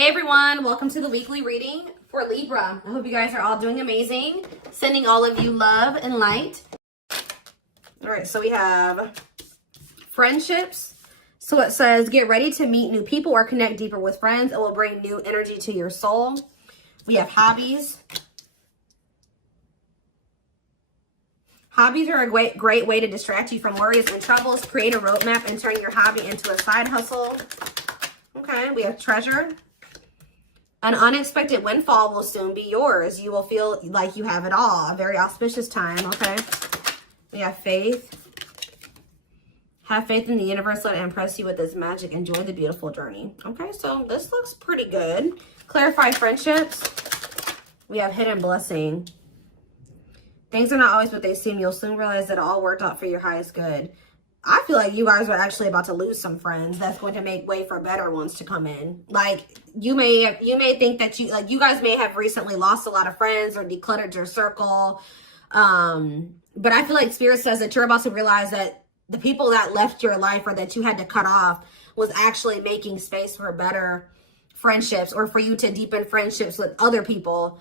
Hey everyone, welcome to the weekly reading for Libra. I hope you guys are all doing amazing. Sending all of you love and light. All right, so we have friendships. So it says, get ready to meet new people or connect deeper with friends. It will bring new energy to your soul. We have hobbies. Hobbies are a great way to distract you from worries and troubles. Create a roadmap and turn your hobby into a side hustle. Okay, we have treasure. An unexpected windfall will soon be yours. You will feel like you have it all. A very auspicious time, okay? We have faith. Have faith in the universe. Let it impress you with its magic. Enjoy the beautiful journey. Okay, so this looks pretty good. Clarify friendships. We have hidden blessing. Things are not always what they seem. You'll soon realize that it all worked out for your highest good. I feel like you guys are actually about to lose some friends. That's going to make way for better ones to come in. Like you may think that you guys may have recently lost a lot of friends or decluttered your circle. But I feel like Spirit says that you're about to realize that the people that left your life or that you had to cut off was actually making space for better friendships or for you to deepen friendships with other people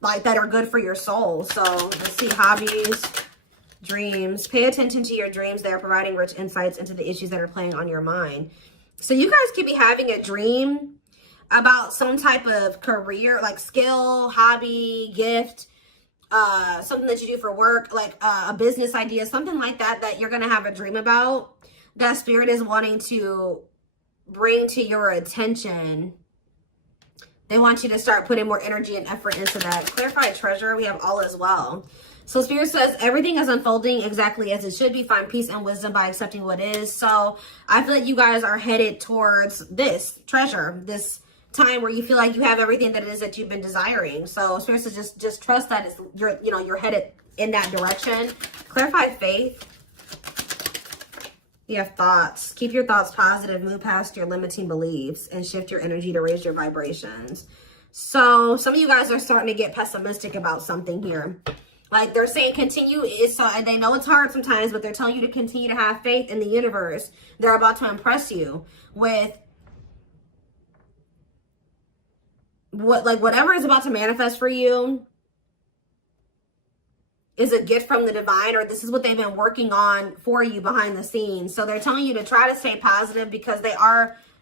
like that are good for your soul. So let's see, hobbies. Dreams. Pay attention to your dreams. They are providing rich insights into the issues that are playing on your mind. So you guys could be having a dream about some type of career, like skill, hobby, gift, something that you do for work, like a business idea, something like that, that you're going to have a dream about that Spirit is wanting to bring to your attention. They want you to start putting more energy and effort into that. Clarify treasure. We have all as well. So Spirit says everything is unfolding exactly as it should be. Find peace and wisdom by accepting what is. So I feel like you guys are headed towards this treasure, this time where you feel like you have everything that it is that you've been desiring. So Spirit says just trust that you're headed in that direction. Clarify faith. You have thoughts. Keep your thoughts positive. Move past your limiting beliefs and shift your energy to raise your vibrations. So some of you guys are starting to get pessimistic about something here. Like they're saying continue, and they know it's hard sometimes, but they're telling you to continue to have faith in the universe. They're about to impress you with whatever is about to manifest for you is a gift from the divine, or this is what they've been working on for you behind the scenes. So they're telling you to try to stay positive because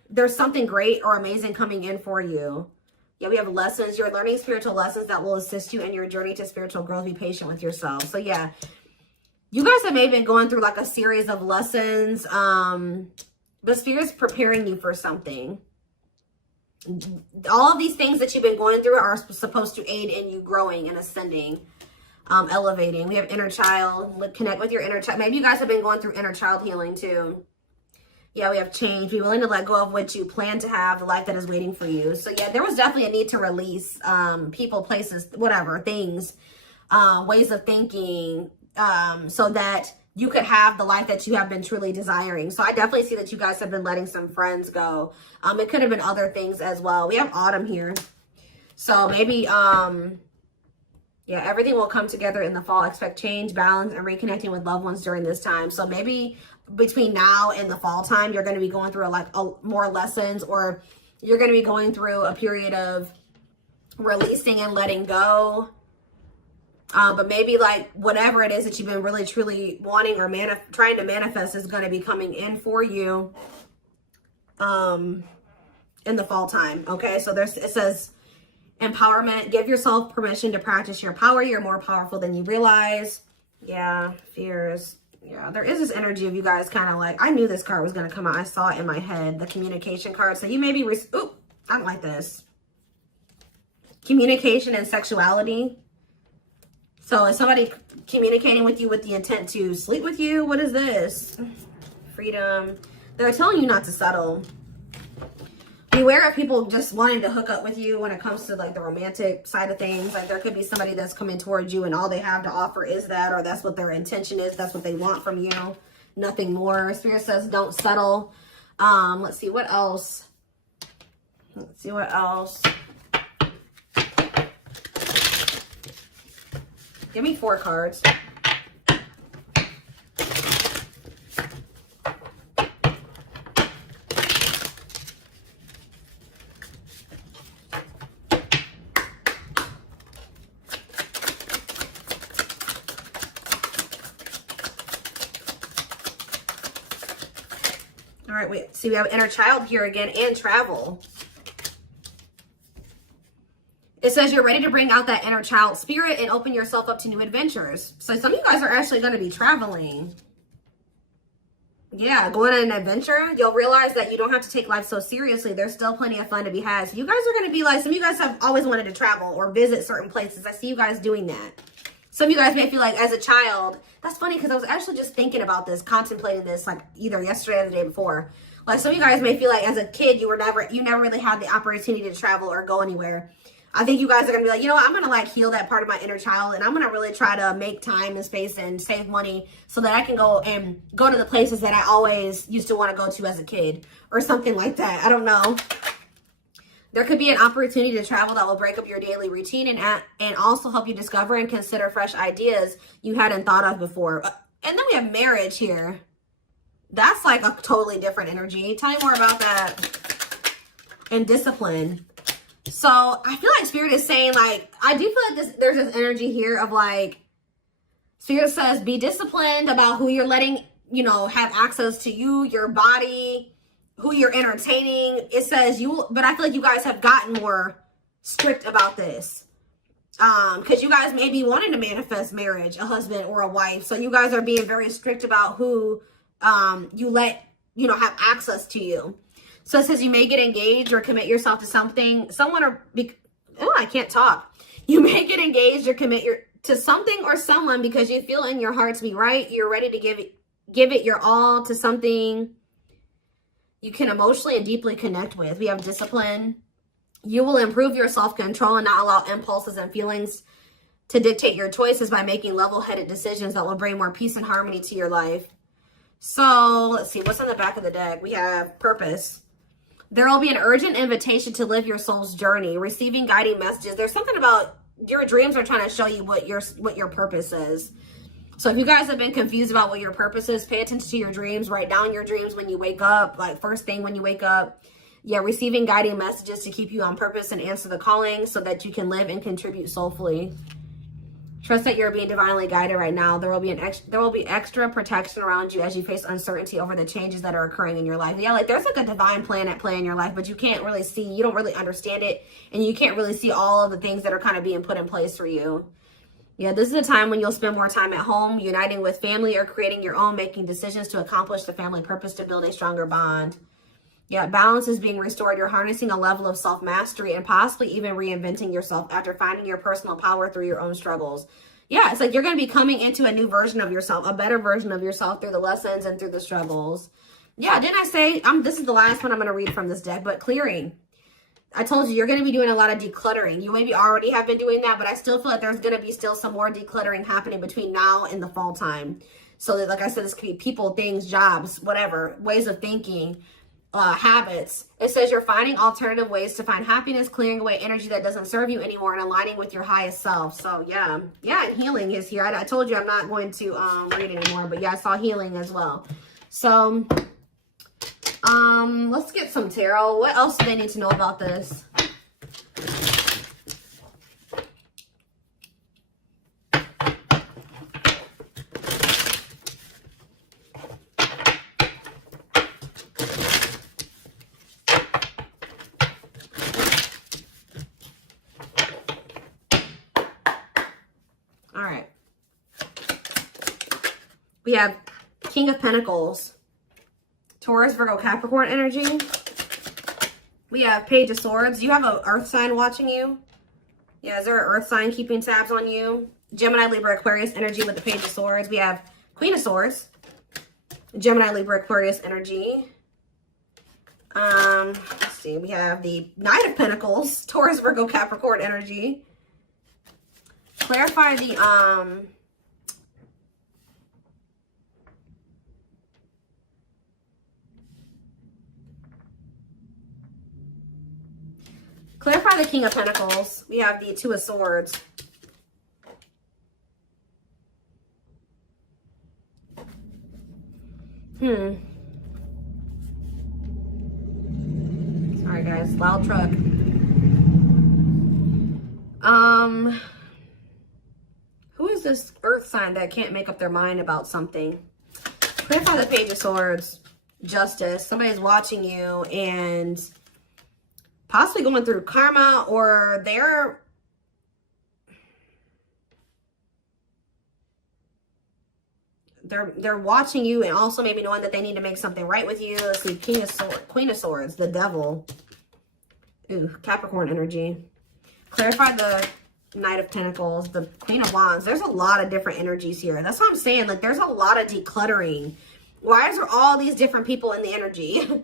there's something great or amazing coming in for you. Yeah, we have lessons. You're learning spiritual lessons that will assist you in your journey to spiritual growth. Be patient with yourself. So yeah, you guys have maybe been going through like a series of lessons. But Spirit's preparing you for something. All of these things that you've been going through are supposed to aid in you growing and ascending, elevating. We have inner child. Connect with your inner child. Maybe you guys have been going through inner child healing too. Yeah, we have change. Be willing to let go of what you plan to have, the life that is waiting for you. So yeah, there was definitely a need to release people, places, whatever, things, ways of thinking, so that you could have the life that you have been truly desiring. So I definitely see that you guys have been letting some friends go. It could have been other things as well. We have autumn here. So maybe, yeah, everything will come together in the fall. Expect change, balance, and reconnecting with loved ones during this time. So maybe between now and the fall time, you're going to be going through more lessons, or you're going to be going through a period of releasing and letting go. But maybe like whatever it is that you've been really truly wanting or trying to manifest is going to be coming in for you in the fall time. Okay, so it says empowerment. Give yourself permission to practice your power. You're more powerful than you realize. Yeah, fears. Yeah, there is this energy of you guys kind of like, I knew this card was going to come out. I saw it in my head, the communication card. So you may be, ooh, I don't like this. Communication and sexuality. So is somebody communicating with you with the intent to sleep with you? What is this? Freedom. They're telling you not to settle. Beware of people just wanting to hook up with you when it comes to like the romantic side of things. Like there could be somebody that's coming towards you and all they have to offer is that, or that's what their intention is. That's what they want from you. Nothing more. Spirit says don't settle. Let's see what else. Let's see what else. Give me 4 cards. right, wait. See, we have inner child here again and travel. It says you're ready to bring out that inner child spirit and open yourself up to new adventures. So some of you guys are actually going to be traveling. Yeah, going on an adventure. You'll realize that you don't have to take life so seriously. There's still plenty of fun to be had. So you guys are going to be like, some of you guys have always wanted to travel or visit certain places. I see you guys doing that. Some of you guys may feel like as a child, that's funny because I was actually just thinking about this, contemplating this like either yesterday or the day before. Like some of you guys may feel like as a kid, you never really had the opportunity to travel or go anywhere. I think you guys are going to be like, you know what, I'm going to like heal that part of my inner child, and I'm going to really try to make time and space and save money so that I can go to the places that I always used to want to go to as a kid or something like that. I don't know. There could be an opportunity to travel that will break up your daily routine and also help you discover and consider fresh ideas you hadn't thought of before. And then we have marriage here. That's like a totally different energy. Tell me more about that. And discipline. So I feel like Spirit is saying, like, I do feel like there's this energy here of like, Spirit says, be disciplined about who you're letting, you know, have access to you, your body, who you're entertaining. It says but I feel like you guys have gotten more strict about this. Because you guys may be wanting to manifest marriage, a husband or a wife. So you guys are being very strict about who you let, you know, have access to you. So it says you may get engaged or commit yourself to something, I can't talk. You may get engaged or commit to something or someone because you feel in your heart to be right. You're ready to give it your all to something you can emotionally and deeply connect with. We have discipline. You will improve your self-control and not allow impulses and feelings to dictate your choices by making level-headed decisions that will bring more peace and harmony to your life. So let's see, what's on the back of the deck? We have purpose. There will be an urgent invitation to live your soul's journey, receiving guiding messages. There's something about your dreams are trying to show you what your purpose is. So if you guys have been confused about what your purpose is, pay attention to your dreams. Write down your dreams when you wake up, like first thing when you wake up. Yeah, receiving guiding messages to keep you on purpose and answer the calling so that you can live and contribute soulfully. Trust that you're being divinely guided right now. There will be extra protection around you as you face uncertainty over the changes that are occurring in your life. Yeah, like there's like a divine plan at play in your life, but you can't really see, you don't really understand it, and you can't really see all of the things that are kind of being put in place for you. Yeah, this is a time when you'll spend more time at home, uniting with family or creating your own, making decisions to accomplish the family purpose to build a stronger bond. Yeah, balance is being restored. You're harnessing a level of self-mastery and possibly even reinventing yourself after finding your personal power through your own struggles. Yeah, it's like you're going to be coming into a new version of yourself, a better version of yourself through the lessons and through the struggles. Yeah, didn't I say, this is the last one I'm going to read from this deck, but clearing. I told you, you're going to be doing a lot of decluttering. You maybe already have been doing that, but I still feel like there's going to be still some more decluttering happening between now and the fall time. So that, like I said, this could be people, things, jobs, whatever, ways of thinking, habits. It says you're finding alternative ways to find happiness, clearing away energy that doesn't serve you anymore, and aligning with your highest self. So yeah, and healing is here. I told you I'm not going to read anymore, but yeah, I saw healing as well. So let's get some tarot. What else do they need to know about this? All right. We have King of Pentacles. Taurus, Virgo, Capricorn energy. We have Page of Swords. You have an earth sign watching you. Yeah, is there an earth sign keeping tabs on you? Gemini, Libra, Aquarius energy with the Page of Swords. We have Queen of Swords. Gemini, Libra, Aquarius energy. Let's see. We have the Knight of Pentacles. Taurus, Virgo, Capricorn energy. Clarify the clarify the King of Pentacles. We have the Two of Swords. Sorry guys, loud truck. Who is this earth sign that can't make up their mind about something? Clarify the Page of Swords. Justice. Somebody's watching you and possibly going through karma, or they're watching you and also maybe knowing that they need to make something right with you. Let's see, Queen of Swords, the Devil. Ooh, Capricorn energy. Clarify the Knight of Pentacles, the Queen of Wands. There's a lot of different energies here. That's what I'm saying. Like, there's a lot of decluttering. Why is there all these different people in the energy?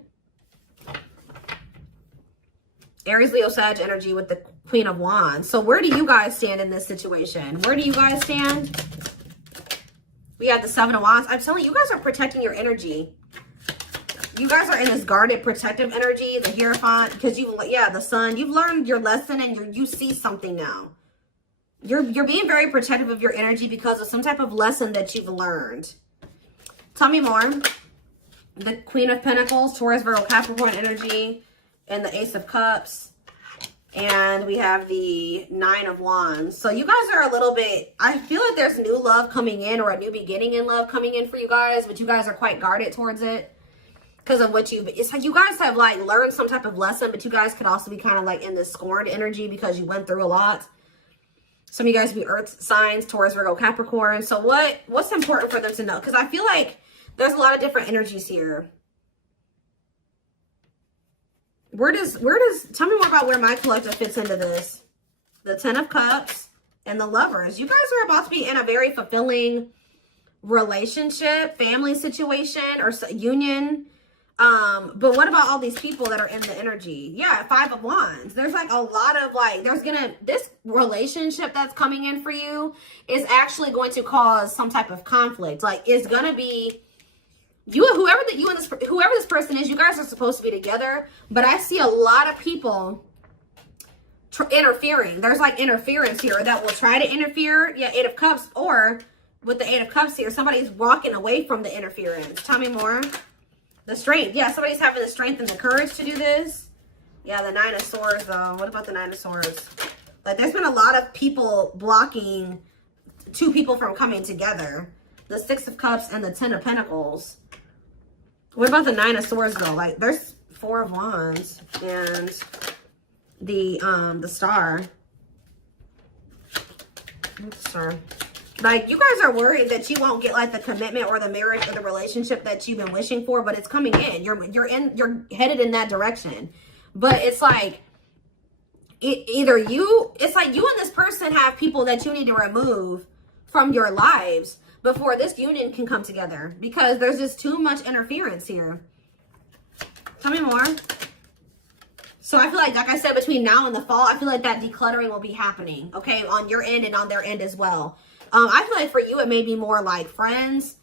Aries, Leo, Sag energy with the Queen of Wands. So where do you guys stand in this situation? Where do you guys stand? We have the Seven of Wands. I'm telling you, you guys are protecting your energy. You guys are in this guarded, protective energy. The Hierophant, because the Sun. You've learned your lesson and you see something now. You're being very protective of your energy because of some type of lesson that you've learned. Tell me more. The Queen of Pentacles, Taurus, Virgo, Capricorn energy, and the Ace of Cups. And we have the Nine of Wands. So you guys are a little bit, I feel like there's new love coming in, or a new beginning in love coming in for you guys, but you guys are quite guarded towards it because of what it's like you guys have like learned some type of lesson, but you guys could also be kind of like in this scorned energy because you went through a lot. Some of you guys be earth signs, Taurus, Virgo, Capricorn. So what's important for them to know? Because I feel like there's a lot of different energies here. Where does, tell me more about where my collective fits into this. The Ten of Cups and the Lovers. You guys are about to be in a very fulfilling relationship, family situation, or union. But what about all these people that are in the energy? Yeah, Five of Wands. There's like a lot of like, this relationship that's coming in for you is actually going to cause some type of conflict. Like, it's going to be, whoever this person is, you guys are supposed to be together, but I see a lot of people interfering. There's like interference here that will try to interfere. Yeah, Eight of Cups, or with the Eight of Cups here, somebody's walking away from the interference. Tell me more. The strength. Yeah, somebody's having the strength and the courage to do this. Yeah, the Nine of Swords, though. What about the Nine of Swords? Like, there's been a lot of people blocking two people from coming together. The Six of Cups and the Ten of Pentacles. What about the Nine of Swords, though? Like, there's Four of Wands and the Star. Star. Like, you guys are worried that you won't get like the commitment or the marriage or the relationship that you've been wishing for, but it's coming in. You're headed in that direction. But it's like it's like you and this person have people that you need to remove from your lives before this union can come together, because there's just too much interference here. Tell me more. So I feel like I said, between now and the fall, I feel like that decluttering will be happening, okay, on your end and on their end as well. I feel like for you, it may be more like friends.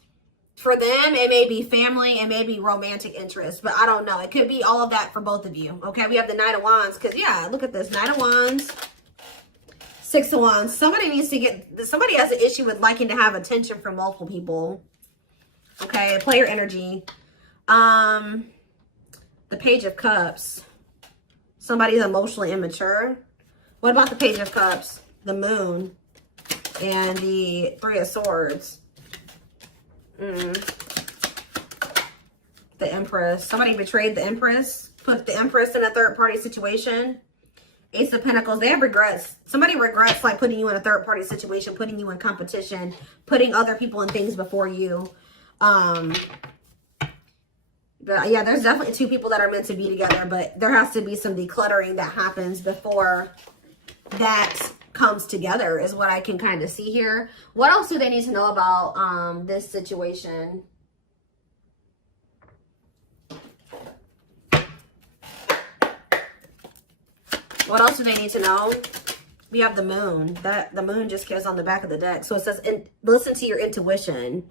For them, it may be family, it may be romantic interest, but I don't know. It could be all of that for both of you, okay? We have the Knight of Wands, because, yeah, look at this. Knight of Wands, Six of Wands. Somebody has an issue with liking to have attention from multiple people, okay? Player energy. The Page of Cups. Somebody's emotionally immature. What about the Page of Cups? The Moon. And the Three of Swords. The Empress. Somebody betrayed the Empress. Put the Empress in a third-party situation. Ace of Pentacles. They have regrets. Somebody regrets like putting you in a third-party situation, putting you in competition, putting other people and things before you. But yeah, there's definitely two people that are meant to be together, but there has to be some decluttering that happens before that comes together, is what I can kind of see here. What else do they need to know about this situation? What else do they need to know? We have the Moon. The Moon just cares on the back of the deck. So it says, listen to your intuition.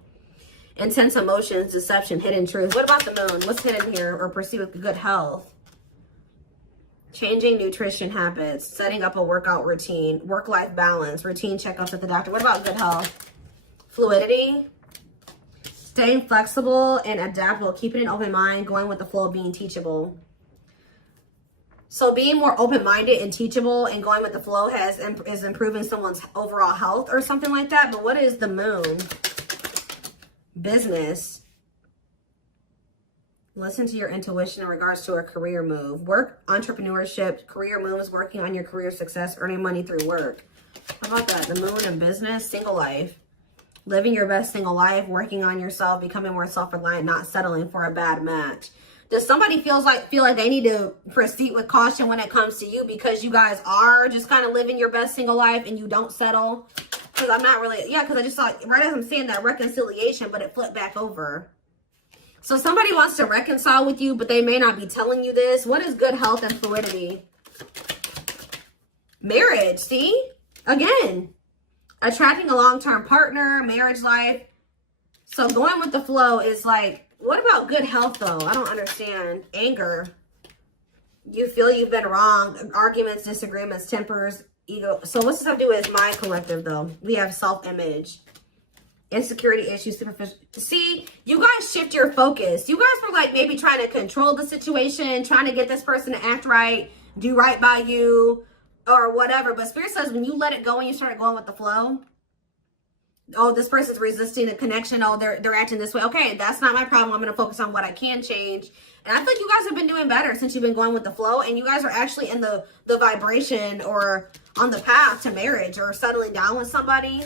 Intense emotions, deception, hidden truth. What about the Moon? What's hidden here? Or pursue with good health. Changing nutrition habits, setting up a workout routine, work-life balance, routine checkups at the doctor. What about good health? Fluidity, staying flexible and adaptable, keeping an open mind, going with the flow, being teachable. So being more open-minded and teachable and going with the flow is improving someone's overall health or something like that. But what is the Moon? Business. Listen to your intuition in regards to a career move. Work, entrepreneurship, career moves, working on your career success, earning money through work. How about that? The moon and business, single life. Living your best single life, working on yourself, becoming more self-reliant, not settling for a bad match. Does somebody feel like they need to proceed with caution when it comes to you because you guys are just kind of living your best single life and you don't settle? Because I'm not really, yeah, because I just saw, right as I'm saying that, reconciliation, but it flipped back over. So somebody wants to reconcile with you, but they may not be telling you this. What is good health and fluidity? Marriage, see? Again, attracting a long-term partner, marriage life. So going with the flow is like, what about good health though? I don't understand. Anger. You feel you've been wrong. Arguments, disagreements, tempers, ego. So what's this have to do with my collective though? We have self-image. Insecurity issues, superficial. See, you guys shift your focus. You guys were like maybe trying to control the situation, trying to get this person to act right, do right by you, or whatever. But Spirit says when you let it go and you start going with the flow, oh, this person's resisting the connection. Oh, they're acting this way. Okay, that's not my problem. I'm going to focus on what I can change. And I think you guys have been doing better since you've been going with the flow. And you guys are actually in the vibration or on the path to marriage or settling down with somebody.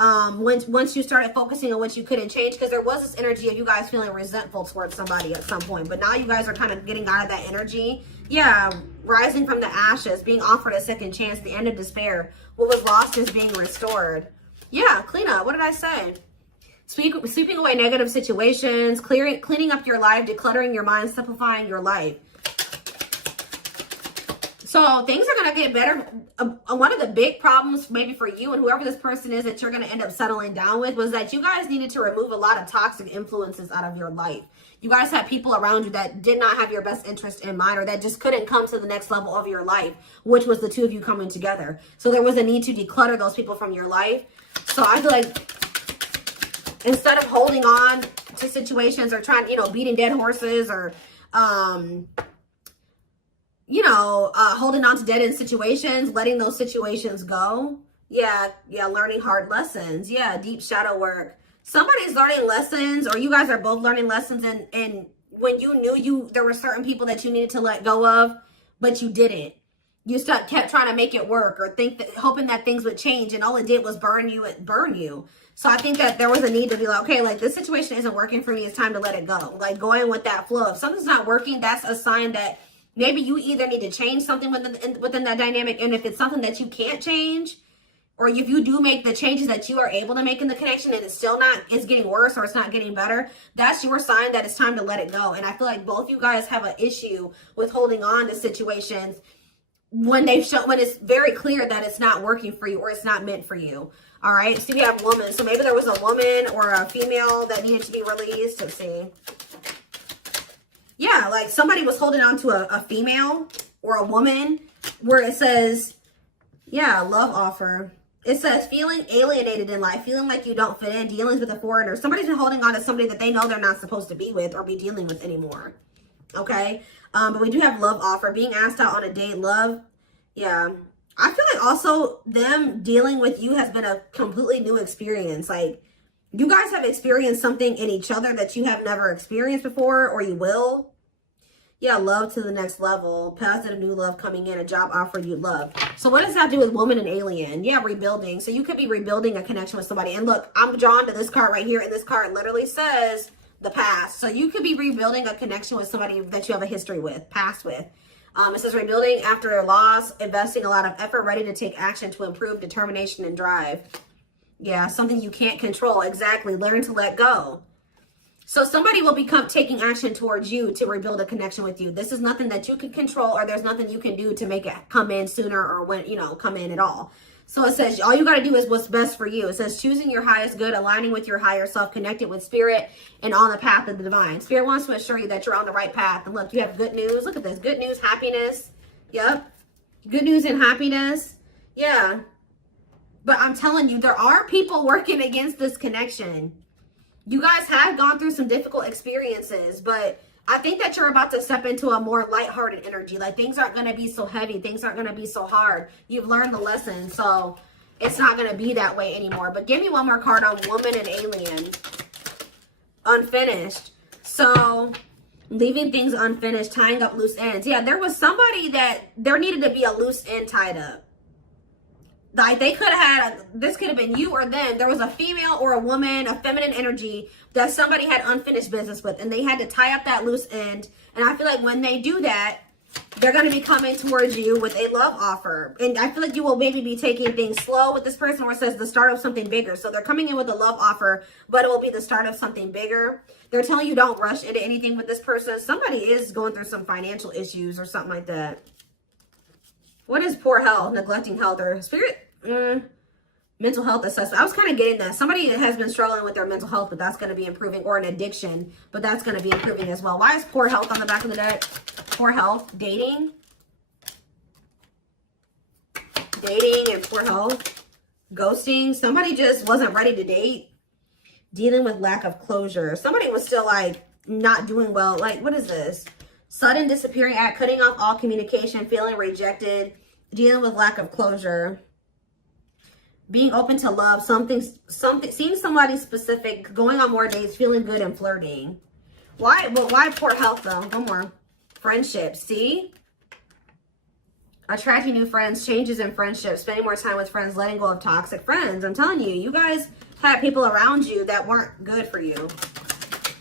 Once you started focusing on what you couldn't change, because there was this energy of you guys feeling resentful towards somebody at some point, but now you guys are kind of getting out of that energy. Yeah, rising from the ashes, being offered a second chance, the end of despair. What was lost is being restored. Yeah, clean up. What did I say? Sweeping away negative situations, cleaning up your life, decluttering your mind, simplifying your life. So things are going to get better. One of the big problems maybe for you and whoever this person is that you're going to end up settling down with was that you guys needed to remove a lot of toxic influences out of your life. You guys had people around you that did not have your best interest in mind or that just couldn't come to the next level of your life, which was the two of you coming together. So there was a need to declutter those people from your life. So I feel like instead of holding on to situations or trying, beating dead horses or, holding on to dead end situations, letting those situations go. Yeah, learning hard lessons. Yeah, deep shadow work. Somebody's learning lessons, or you guys are both learning lessons, and when you knew there were certain people that you needed to let go of, but you didn't. You kept trying to make it work or hoping that things would change, and all it did was burn you. So I think that there was a need to be like, okay, like this situation isn't working for me. It's time to let it go. Like going with that flow. If something's not working, that's a sign that maybe you either need to change something within that dynamic. And if it's something that you can't change, or if you do make the changes that you are able to make in the connection and it's getting worse or it's not getting better, that's your sign that it's time to let it go. And I feel like both you guys have an issue with holding on to situations when it's very clear that it's not working for you or it's not meant for you. All right. So we have woman. So maybe there was a woman or a female that needed to be released. Let's see. Yeah, like somebody was holding on to a female or a woman where it says, yeah, love offer. It says feeling alienated in life, feeling like you don't fit in, dealings with a foreigner. Somebody's been holding on to somebody that they know they're not supposed to be with or be dealing with anymore. Okay. But we do have love offer, being asked out on a date, love. Yeah. I feel like also them dealing with you has been a completely new experience. Like you guys have experienced something in each other that you have never experienced before, or you will. Yeah, love to the next level. Positive new love coming in, a job offer you love. So what does that do with woman and alien? Yeah, rebuilding. So you could be rebuilding a connection with somebody. And look, I'm drawn to this card right here. And this card literally says the past. So you could be rebuilding a connection with somebody that you have a history with, past with. It says rebuilding after a loss, investing a lot of effort, ready to take action to improve, determination and drive. Yeah, something you can't control. Exactly. Learn to let go. So somebody will become taking action towards you to rebuild a connection with you. This is nothing that you can control, or there's nothing you can do to make it come in sooner or when, come in at all. So it says all you got to do is what's best for you. It says choosing your highest good, aligning with your higher self, connected with spirit, and on the path of the divine. Spirit wants to assure you that you're on the right path. And look, you have good news. Look at this. Good news, happiness. Yep. Good news and happiness. Yeah. But I'm telling you, there are people working against this connection. You guys have gone through some difficult experiences, but I think that you're about to step into a more lighthearted energy. Like things aren't going to be so heavy. Things aren't going to be so hard. You've learned the lesson, so it's not going to be that way anymore. But give me one more card on woman and alien. Unfinished. So Leaving things unfinished, tying up loose ends. Yeah, there was somebody that there needed to be a loose end tied up. Like they could have had, this could have been you or them. There was a female or a woman, a feminine energy that somebody had unfinished business with, and they had to tie up that loose end. And I feel like when they do that, they're going to be coming towards you with a love offer. And I feel like you will maybe be taking things slow with this person, where it says the start of something bigger. So they're coming in with a love offer, but it will be the start of something bigger. They're telling you don't rush into anything with this person. Somebody is going through some financial issues or something like that. What is poor health, neglecting health, or spirit? Mental health assessment. I was kind of getting that. Somebody has been struggling with their mental health, but that's going to be improving, or an addiction, but that's going to be improving as well. Why is poor health on the back of the deck? Poor health, dating and poor health, ghosting. Somebody just wasn't ready to date, dealing with lack of closure. Somebody was still like not doing well. Like, what is this? Sudden disappearing act, cutting off all communication, feeling rejected, dealing with lack of closure, being open to love, something, seeing somebody specific, going on more dates, feeling good, and flirting. Why? Well, why poor health though? One more. Friendships. See? Attracting new friends, changes in friendships, spending more time with friends, letting go of toxic friends. I'm telling you, you guys had people around you that weren't good for you,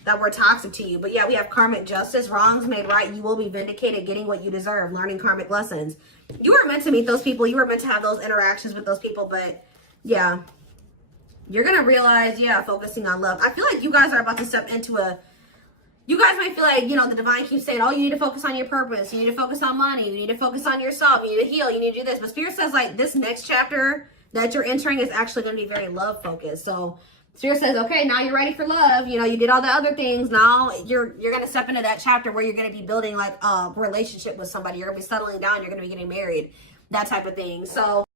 that were toxic to you. But yeah, we have karmic justice, wrongs made right. You will be vindicated, getting what you deserve, learning karmic lessons. You were meant to meet those people. You were meant to have those interactions with those people. But yeah, you're going to realize, yeah, focusing on love. I feel like you guys are about to step into a, you guys might feel like, you know, the divine keeps saying, oh, you need to focus on your purpose. You need to focus on money. You need to focus on yourself. You need to heal. You need to do this. But Spirit says, like, this next chapter that you're entering is actually going to be very love focused. So Spirit says, okay, now you're ready for love. You know, you did all the other things. Now you're going to step into that chapter where you're going to be building like a relationship with somebody. You're going to be settling down. You're going to be getting married, that type of thing. So